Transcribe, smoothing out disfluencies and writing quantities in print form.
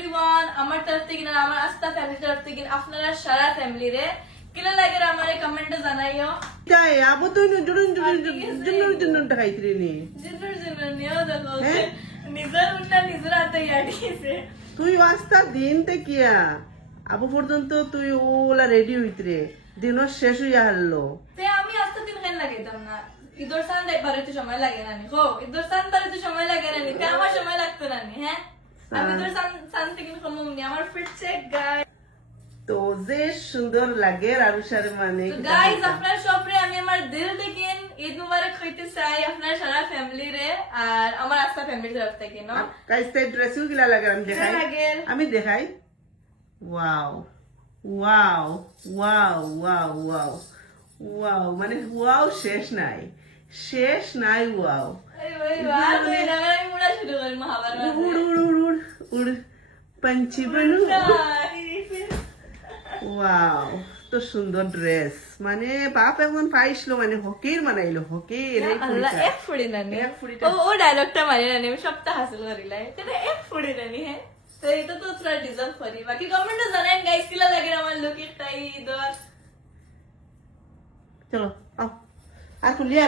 Everyone আমার তরফ থেকে না আমার আস্থা ফ্যামিলি তরফ থেকে আপনারা সারা ফ্যামিলি রে কিলা লাগে আমারে কমেন্টে জানাইও তাই আবু তুই জুনুন খাইছিলি নি জিন্নুর জিন্নুর নিও দেখো নিজের উন্না নিজের হাতে ইয়াডিছে তুই আস্তা দিন তে কিয়া আবু পর্যন্ত তুই ওলা রেডি হইতরে দিনও শেষ হইয়া হারলো তে আমি আস্থা দিন কেন লাগাইতাম না ঈদর সান বারে তো সময় লাগে না নি হো ঈদর সান বারে তো সময় লাগে না নি তে আমার সময় লাগতো না নি হ্যাঁ আমি ঈদর সান থেকে কমম নি আমার ফিট চেক গাইস তো যে সুন্দর লাগে রারুসার মানে গাইস আপনার সবরে আমি আমার দিল থেকে ঈদ মুবারক হইতে চাই আপনার সারা ফ্যামিলি রে আর আমার আস্থা ফ্যামিলি তরফ থেকে নো গাইস তাই ড্রেসিং কিলা লাগে আমি দেখাই লাগে আমি দেখাই wow wow wow wow wow wow মানে ওয়াও শেষ নাই ওয়াও এই ওই বাদ এই না আমি মুড়া শুরু করি মহাভারত উড় উড় উড় উড় উড় पंछी बनू ওয়াও তো সুন্দর ড্রেস মানে বাপ এখন পাইছিল মানে হকির মানাইলো হকির এই আল্লাহ ফুলটা। এক ফুড়ি নানি এক ফুড়িটা। ও ডায়লগটা মারি নানি আমি সবটা হাসিল করিলাই এটা এক ফুড়ি নানি হ্যাঁ তো এটা তো তোরা ডিজার্ভ করি বাকি কমেন্টে জানেন গাইস কিলা লাগে আমার লুক তাই দর চলো আও আর খুলিয়া